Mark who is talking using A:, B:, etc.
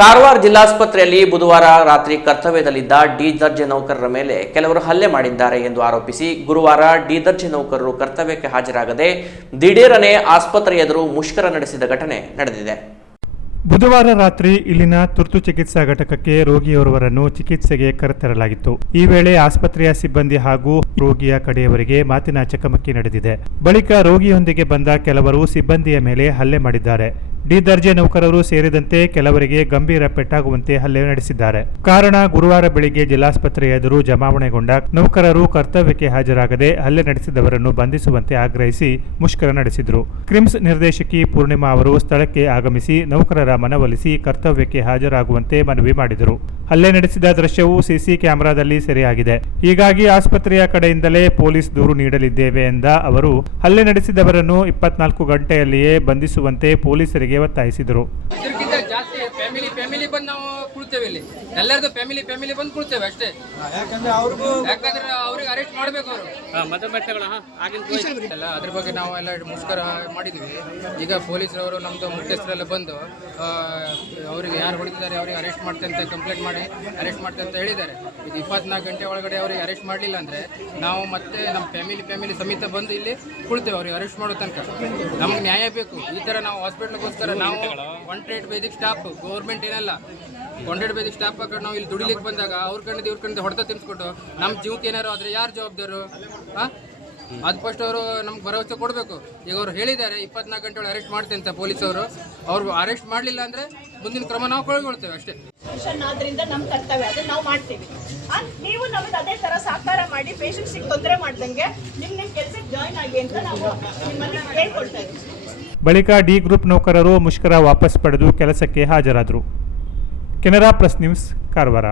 A: ಕಾರವಾರ ಜಿಲ್ಲಾಸ್ಪತ್ರೆಯಲ್ಲಿ ಬುಧವಾರ ರಾತ್ರಿ ಕರ್ತವ್ಯದಲ್ಲಿದ್ದ ಡಿ ದರ್ಜೆ ನೌಕರರ ಮೇಲೆ ಕೆಲವರು ಹಲ್ಲೆ ಮಾಡಿದ್ದಾರೆ ಎಂದು ಆರೋಪಿಸಿ ಗುರುವಾರ ಡಿ ದರ್ಜೆ ನೌಕರರು ಕರ್ತವ್ಯಕ್ಕೆ ಹಾಜರಾಗದೆ ದಿಢೀರನೆ ಆಸ್ಪತ್ರೆ ಎದುರು ಮುಷ್ಕರ ನಡೆಸಿದ ಘಟನೆ ನಡೆದಿದೆ.
B: ಬುಧವಾರ ರಾತ್ರಿ ಇಲ್ಲಿನ ತುರ್ತು ಚಿಕಿತ್ಸಾ ಘಟಕಕ್ಕೆ ರೋಗಿಯೋರ್ವರನ್ನು ಚಿಕಿತ್ಸೆಗೆ ಕರೆತರಲಾಗಿತ್ತು. ಈ ವೇಳೆ ಆಸ್ಪತ್ರೆಯ ಸಿಬ್ಬಂದಿ ಹಾಗೂ ರೋಗಿಯ ಕಡೆಯವರಿಗೆ ಮಾತಿನ ಚಕಮಕಿ ನಡೆದಿದೆ. ಬಳಿಕ ರೋಗಿಯೊಂದಿಗೆ ಬಂದ ಕೆಲವರು ಸಿಬ್ಬಂದಿಯ ಮೇಲೆ ಹಲ್ಲೆ ಮಾಡಿದ್ದಾರೆ. ಡಿ ದರ್ಜೆ ನೌಕರರು ಸೇರಿದಂತೆ ಕೆಲವರಿಗೆ ಗಂಭೀರ ಪೆಟ್ಟಾಗುವಂತೆ ಹಲ್ಲೆ ನಡೆಸಿದ್ದಾರೆ. ಕಾರಣ ಗುರುವಾರ ಬೆಳಿಗ್ಗೆ ಜಿಲ್ಲಾಸ್ಪತ್ರೆ ಎದುರು ಜಮಾವಣೆಗೊಂಡ ನೌಕರರು ಕರ್ತವ್ಯಕ್ಕೆ ಹಾಜರಾಗದೆ ಹಲ್ಲೆ ನಡೆಸಿದವರನ್ನು ಬಂಧಿಸುವಂತೆ ಆಗ್ರಹಿಸಿ ಮುಷ್ಕರ ನಡೆಸಿದರು. ಕ್ರಿಮ್ಸ್ ನಿರ್ದೇಶಕಿ ಪೂರ್ಣಿಮಾ ಅವರು ಸ್ಥಳಕ್ಕೆ ಆಗಮಿಸಿ ನೌಕರರ ಮನವೊಲಿಸಿ ಕರ್ತವ್ಯಕ್ಕೆ ಹಾಜರಾಗುವಂತೆ ಮನವಿ ಮಾಡಿದರು. ಹಲ್ಲೆ ನಡೆಸಿದ ದೃಶ್ಯವು ಸಿಸಿ ಕ್ಯಾಮೆರಾದಲ್ಲಿ ಸೆರೆಯಾಗಿದೆ. ಹೀಗಾಗಿ ಆಸ್ಪತ್ರೆಯ ಕಡೆಯಿಂದಲೇ ಪೊಲೀಸ್ ದೂರು ನೀಡಲಿದ್ದೇವೆ ಎಂದ ಅವರು ಹಲ್ಲೆ ನಡೆಸಿದವರನ್ನು ಇಪ್ಪತ್ನಾಲ್ಕು ಗಂಟೆಯಲ್ಲಿಯೇ ಬಂಧಿಸುವಂತೆ ಪೊಲೀಸರಿಗೆ ಒತ್ತಾಯಿಸಿದರು.
C: ಇದಕ್ಕಿಂತ ಜಾಸ್ತಿ ಫ್ಯಾಮಿಲಿ ಫ್ಯಾಮಿಲಿ ಬಂದು ನಾವು ಇಲ್ಲಿ. ಎಲ್ಲರದು ಫ್ಯಾಮಿಲಿ ಫ್ಯಾಮಿಲಿ ಬಂದು ಕುಳ್ತೇವೆ ಅಷ್ಟೇ.
D: ಯಾಕಂದ್ರೆ ಅವ್ರಿಗೂ
C: ಯಾಕಂದ್ರೆ ಎಲ್ಲ ಅದ್ರ ಬಗ್ಗೆ ನಾವು ಎಲ್ಲ ಮುಷ್ಕರ ಮಾಡಿದ್ವಿ. ಈಗ ಪೊಲೀಸರವರು ನಮ್ದು ಮುಖ್ಯಸ್ಥರೆಲ್ಲ ಬಂದು ಅವ್ರಿಗೆ ಯಾರು ಹೊಡಿತಿದ್ದಾರೆ ಅವರಿಗೆ ಅರೆಸ್ಟ್ ಮಾಡ್ತೇನೆ ಅಂತ ಕಂಪ್ಲೇಂಟ್ ಮಾಡಿ ಅರೆಸ್ಟ್ ಮಾಡ್ತೇನೆ ಅಂತ ಹೇಳಿದ್ದಾರೆ. ಇದು ಇಪ್ಪತ್ನಾಲ್ಕು ಗಂಟೆ ಒಳಗಡೆ ಅವರಿಗೆ ಅರೆಸ್ಟ್ ಮಾಡಲಿಲ್ಲ ಅಂದ್ರೆ ನಾವು ಮತ್ತೆ ನಮ್ಮ ಫ್ಯಾಮಿಲಿ ಫ್ಯಾಮಿಲಿ ಸಮೇತ ಬಂದು ಇಲ್ಲಿ ಕುಳಿತೇವೆ ಅವ್ರಿಗೆ ಅರೆಸ್ಟ್ ಮಾಡೋ ತನಕ. ನಮ್ಗೆ ನ್ಯಾಯ ಬೇಕು. ಈ ಥರ ನಾವು ಹಾಸ್ಪಿಟ್ಲಿಗೋಸ್ಕರ ನಾವು ಒನ್ ಟ್ರೇಡ್ ವೈದಿಕ್ ಸ್ಟಾಫ್ ಗೌರ್ಮೆಂಟ್ ಏನಲ್ಲ. ಕೊಂಡೆಡ್ ಬೇದಿಕ್ ಸ್ಟಾಫ್ ಹಾಕೊಂಡು ನಾವು ಇಲ್ಲಿ ದುಡಿಲಿಕ್ಕೆ ಬಂದಾಗ ಅವ್ರ ಕಣ್ಣಿಂದ ಇವ್ರ ಕಣ್ಣದ ಹೊಡೆತ ತಿನ್ಸ್ಕೊಟ್ಟು ನಮ್ಮ ಜೀವಕ್ಕೆ ಏನಾರು ಆದರೆ ಯಾರು ಜವಾಬ್ದಾರು? ಹಾಂ? ಅದು ಫಸ್ಟ್ ಅವರು ನಮ್ಗೆ ಭರವಸೆ ಕೊಡಬೇಕು. ಈಗ ಅವ್ರು ಹೇಳಿದ್ದಾರೆ ಇಪ್ಪತ್ನಾಲ್ಕು ಗಂಟೆ ಒಳಗೆ ಅರೆಸ್ಟ್ ಮಾಡ್ತೀನಿ ಅಂತ ಪೊಲೀಸವರು ಅವ್ರು. ಅರೆಸ್ಟ್ ಮಾಡಲಿಲ್ಲ ಅಂದರೆ ಮುಂದಿನ ಕ್ರಮ ನಾವು ಕಳ್ಕೊಳ್ತೇವೆ ಅಷ್ಟೇ.
E: ಆದ್ರಿಂದ ನಮ್ಮ ಕರ್ತವ್ಯ ಅದನ್ನ ನಾವು ಮಾಡ್ತೀವಿ. ನೀವು ನಮಗೆ ಅದೇ ತರ ಸಹಕಾರ ಮಾಡಿ ಪೇಷಂಟ್ಸಿಗೆ ತೊಂದರೆ ಮಾಡ್ದಂಗೆ ನಿಮ್ ನಿಮ್ ಕೆಲ್ಸಕ್ಕೆ ಜಾಯ್ನ್ ಆಗಿ ಅಂತ ನಾವು ನಿಮ್ಮಲ್ಲಿ ಕೇಳ್ಕೊಳ್ತಾ ಇದ್ದೀವಿ.
B: ಬಳಿಕ ಡಿ ಗ್ರೂಪ್ ನೌಕರರು ಮುಷ್ಕರ ವಾಪಸ್ ಪಡೆದು ಕೆಲಸಕ್ಕೆ ಹಾಜರಾದರು. Canara plus news Karwar